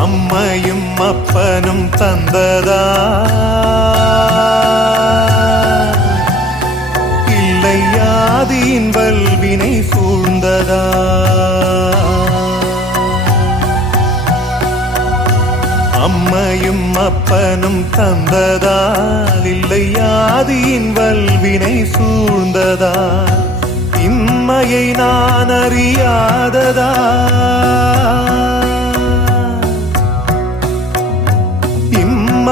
அம்மையும் அப்பனும் தந்ததா? இல்லை ஆதியின் வல்வினை சூழ்ந்ததா? அம்மையும் அப்பனும் தந்ததால் இல்லை ஆதியின் வல்வினை சூழ்ந்ததா? இம்மையை நான் அறியாததா?